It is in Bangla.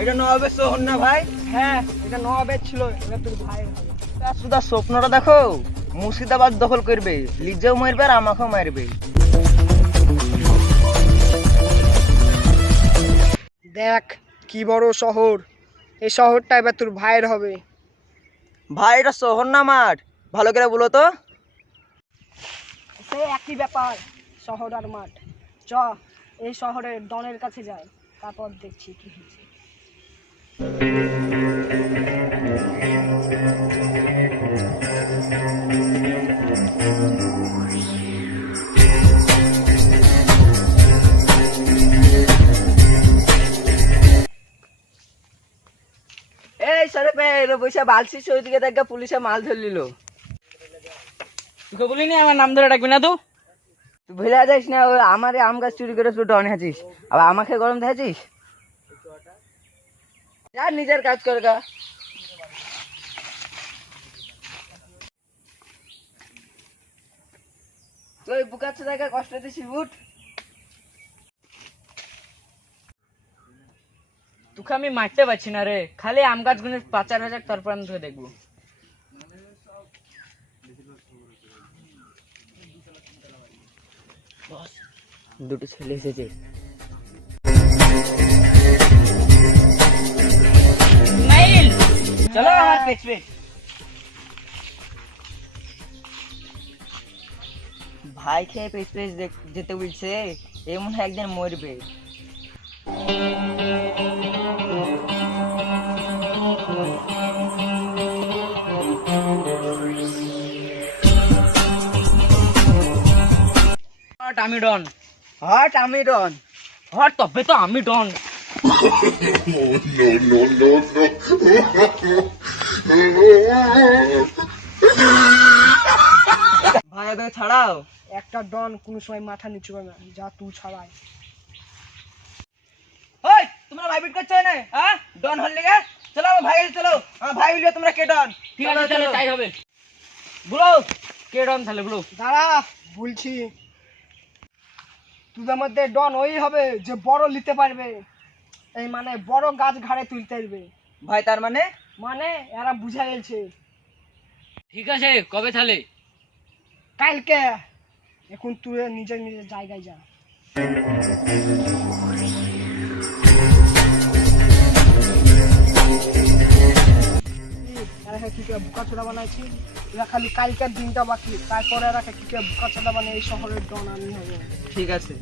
এটা নবাবের শহর না ভাই? হ্যাঁ, এটা নবাবের ছিল, এটা তোর ভাইয়ের হবে। শুধু স্বপ্নটা দেখো, মুর্শিদাবাদ দখল করবে, লিজেও মারবে আর আমাকেও মারবে। দেখ কি বড় শহর, এই শহরটা এবার তোর ভাইয়ের হবে। ভাই এটা শহর না মাঠ? ভালো করে বলো তো। সেই একই ব্যাপার, শহর আর মাঠ। চ এই শহরের ডনের কাছে যাই, তারপর দেখছি কি হয়েছে। এই সরে বসে বালছি ওইদিকে দেখ পুলিশে মাল ধরে নিল। তোকে বলিনি আমার নাম ধরে ডাকবি না তো? তুই ভুলে যাইস না, ওই আমার আম গাছ চুরি করে তুই ডনে আছিস, আবার আমাকে গরম দেখেছিস। যা নিজের কাজ কর গা। তুই বুকাচ্ছে দেখে কষ্ট দিছিস বুট। তোকে আমি মারতে পারছি না রে, খালি আম গাছ গুনে পাচার হয়ে যাক, তারপর আমি ধরে দেখবো। দুটো ছেলে এসেছে। চলো আমার পেছ পেছ। ভাই খেয়ে পেছ পেছ যেতে বলছে, এ মনে হয় একদিন মরবে। আমি ডন। হট আমি ডন। হট তবে তো আমি ডন। ভাই ওদের ছাড়াও। একটা ডন কোনো সময় মাথা নিচু করে না, যা তুই ছাড়াই। ওই তোমরা ভাই বিট করছো না? হ্যাঁ ডন হল লিগে চলো আমার ভাই চলো, আমার ভাই হইলো তোমরা কে ডন? ঠিক আছে চলো, তাই হবে। বলো কে ডন তাহলে বলো। দাঁড়া বলছি, তোদের মধ্যে ডন ওই হবে যে বড় নিতে পারবে, এই মানে বড় গাছ ঘাড়ে তুলতে পারবে। ভাই তার মানে? মানে এরা বুঝা গেছে। ঠিক আছে কবে তাহলে? কালকে। এখন তুই নিজের নিজের জায়গায় যা। এরা কি করে বোকা ছোড়া বানাইছি, এরা খালি কালকের দিনটা বাকি, তারপরে এরা কি করে বোকা ছোড়া বানিয়ে এই শহরের ডন আমি হবে। ঠিক আছে।